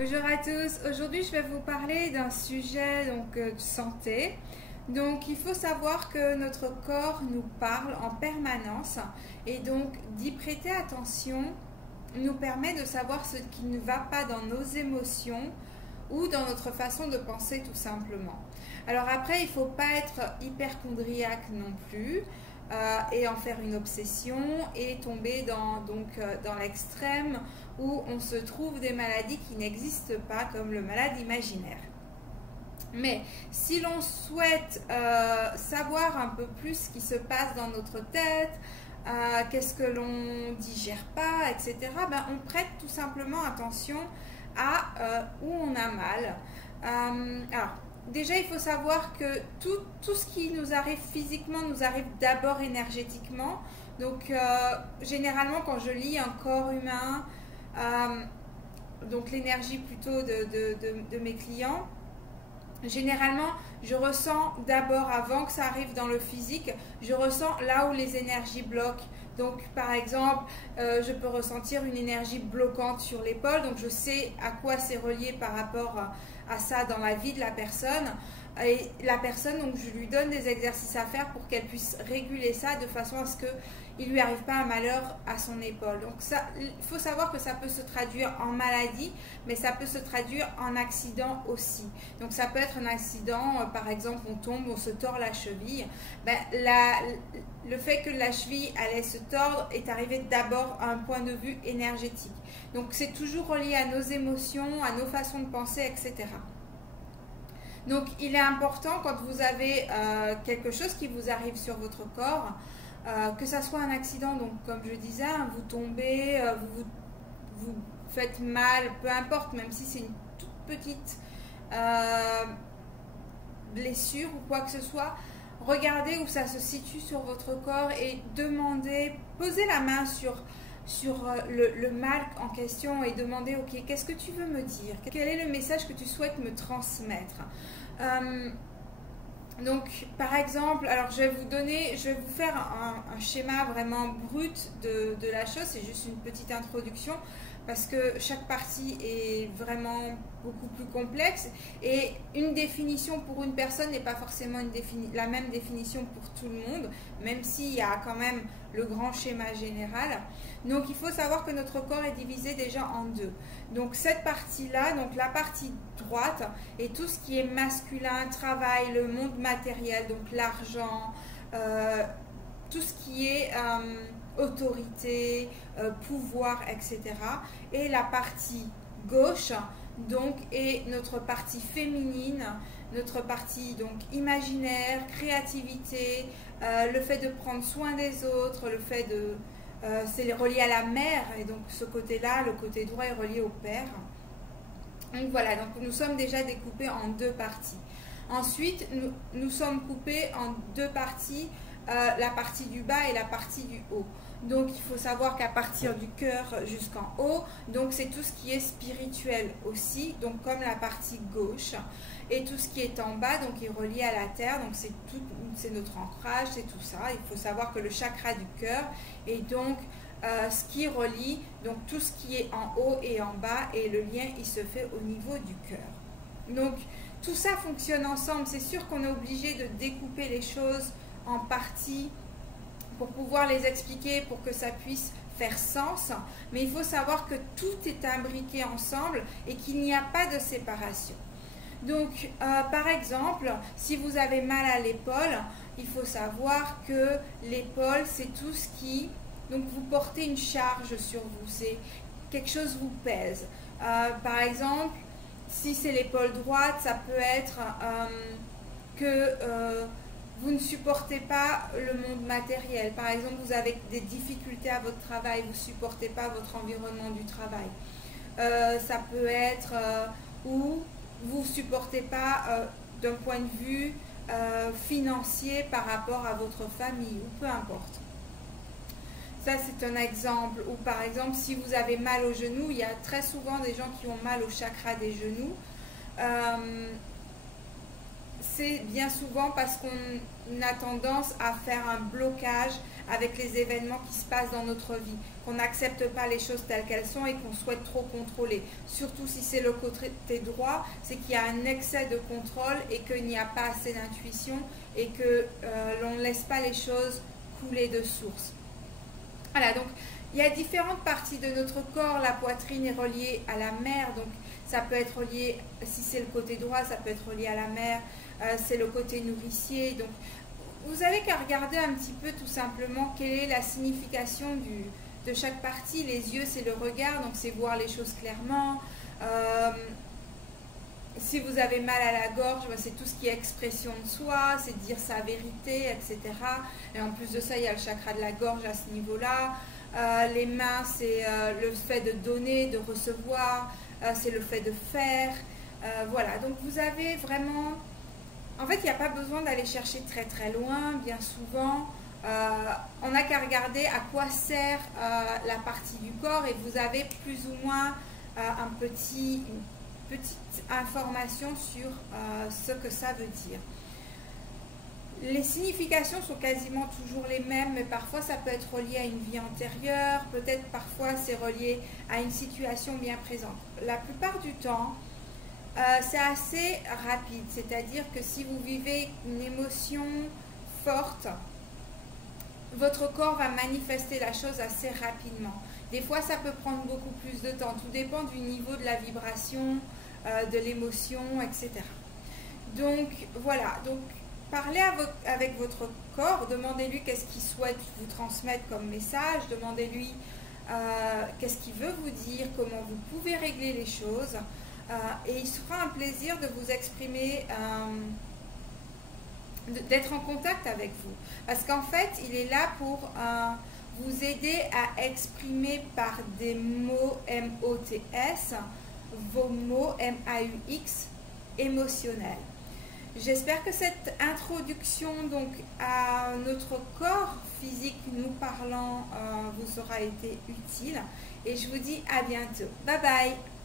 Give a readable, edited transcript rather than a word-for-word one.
Bonjour à tous, aujourd'hui je vais vous parler d'un sujet de santé. Donc il faut savoir que notre corps nous parle en permanence et donc d'y prêter attention nous permet de savoir ce qui ne va pas dans nos émotions ou dans notre façon de penser tout simplement. Alors après, il ne faut pas être hyperchondriaque non plus et en faire une obsession et tomber dans l'extrême où on se trouve des maladies qui n'existent pas comme le malade imaginaire. Mais si l'on souhaite savoir un peu plus ce qui se passe dans notre tête, qu'est-ce que l'on digère pas, etc., ben, on prête tout simplement attention à où on a mal. Alors, déjà, il faut savoir que tout ce qui nous arrive physiquement nous arrive d'abord énergétiquement. Donc, généralement, quand je lis un corps humain, donc l'énergie plutôt de mes clients, généralement, je ressens d'abord, avant que ça arrive dans le physique, je ressens là où les énergies bloquent. Donc, par exemple, je peux ressentir une énergie bloquante sur l'épaule. Donc, je sais à quoi c'est relié par rapport à ça dans la vie de la personne. Et la personne, donc, je lui donne des exercices à faire pour qu'elle puisse réguler ça de façon à ce qu'il ne lui arrive pas un malheur à son épaule. Donc, ça, il faut savoir que ça peut se traduire en maladie, mais ça peut se traduire en accident aussi. Donc, ça peut être un accident, par exemple, on tombe, on se tord la cheville. Ben, le fait que la cheville allait se tordre est arrivé d'abord à un point de vue énergétique. Donc, c'est toujours relié à nos émotions, à nos façons de penser, etc. Donc, il est important quand vous avez quelque chose qui vous arrive sur votre corps, que ça soit un accident, donc comme je disais, hein, vous tombez, vous faites mal, peu importe, même si c'est une toute petite blessure ou quoi que ce soit, regardez où ça se situe sur votre corps et demandez, posez la main sur le mal en question et demandez, ok, qu'est-ce que tu veux me dire? Quel est le message que tu souhaites me transmettre? Donc, par exemple, alors je vais vous faire un schéma vraiment brut de la chose, c'est juste une petite introduction parce que chaque partie est vraiment beaucoup plus complexe et une définition pour une personne n'est pas forcément la même définition pour tout le monde, même s'il y a quand même le grand schéma général. Donc il faut savoir que notre corps est divisé déjà en deux. Donc cette partie-là, donc la partie droite, est tout ce qui est masculin, travail, le monde matériel, donc l'argent, tout ce qui est autorité, pouvoir, etc. Et la partie gauche, donc, est notre partie féminine, notre partie donc imaginaire, créativité, le fait de prendre soin des autres, le fait de... c'est relié à la mère, et donc ce côté-là, le côté droit est relié au père. Donc voilà, donc nous sommes déjà découpés en deux parties. Ensuite, nous sommes coupés en deux parties, la partie du bas et la partie du haut. Donc il faut savoir qu'à partir du cœur jusqu'en haut, donc c'est tout ce qui est spirituel aussi, donc comme la partie gauche, et tout ce qui est en bas, donc est relié à la terre, donc c'est notre ancrage, c'est tout ça. Il faut savoir que le chakra du cœur est donc ce qui relie donc tout ce qui est en haut et en bas, et le lien il se fait au niveau du cœur. Donc tout ça fonctionne ensemble. C'est sûr qu'on est obligé de découper les choses en parties pour pouvoir les expliquer, pour que ça puisse faire sens, mais il faut savoir que tout est imbriqué ensemble et qu'il n'y a pas de séparation. Donc, par exemple, si vous avez mal à l'épaule, il faut savoir que l'épaule, c'est tout ce qui... Donc, vous portez une charge sur vous, c'est quelque chose vous pèse. Par exemple, si c'est l'épaule droite, ça peut être que vous ne supportez pas le monde matériel. Par exemple, vous avez des difficultés à votre travail, vous ne supportez pas votre environnement du travail. Ça peut être où vous ne supportez pas d'un point de vue financier par rapport à votre famille, ou peu importe. Ça, c'est un exemple. Ou par exemple, si vous avez mal au genou, il y a très souvent des gens qui ont mal au chakra des genoux. C'est bien souvent parce qu'on a tendance à faire un blocage avec les événements qui se passent dans notre vie, qu'on n'accepte pas les choses telles qu'elles sont et qu'on souhaite trop contrôler. Surtout si c'est le côté droit, c'est qu'il y a un excès de contrôle et qu'il n'y a pas assez d'intuition et que l'on ne laisse pas les choses couler de source. Voilà, donc il y a différentes parties de notre corps. La poitrine est reliée à la mer, donc ça peut être relié, si c'est le côté droit, ça peut être relié à la mer, c'est le côté nourricier. Donc vous avez qu'à regarder un petit peu tout simplement quelle est la signification de chaque partie. Les yeux, c'est le regard, donc c'est voir les choses clairement. Si vous avez mal à la gorge, c'est tout ce qui est expression de soi, c'est dire sa vérité, etc. Et en plus de ça, il y a le chakra de la gorge à ce niveau-là. Les mains, c'est le fait de donner, de recevoir, c'est le fait de faire. Voilà, donc vous avez vraiment... En fait, il n'y a pas besoin d'aller chercher très très loin, bien souvent. On n'a qu'à regarder à quoi sert la partie du corps et vous avez plus ou moins une petite information sur ce que ça veut dire. Les significations sont quasiment toujours les mêmes, mais parfois ça peut être relié à une vie antérieure, peut-être parfois c'est relié à une situation bien présente. La plupart du temps, c'est assez rapide, c'est-à-dire que si vous vivez une émotion forte, votre corps va manifester la chose assez rapidement. Des fois, ça peut prendre beaucoup plus de temps, tout dépend du niveau de la vibration, de l'émotion, etc. Donc, voilà, donc parlez avec votre corps, demandez-lui qu'est-ce qu'il souhaite vous transmettre comme message, demandez-lui qu'est-ce qu'il veut vous dire, comment vous pouvez régler les choses. Et il se fera un plaisir de vous exprimer, d'être en contact avec vous. Parce qu'en fait, il est là pour vous aider à exprimer par des mots M-O-T-S, vos mots M-A-U-X émotionnels. J'espère que cette introduction donc, à notre corps physique nous parlant vous aura été utile. Et je vous dis à bientôt. Bye bye!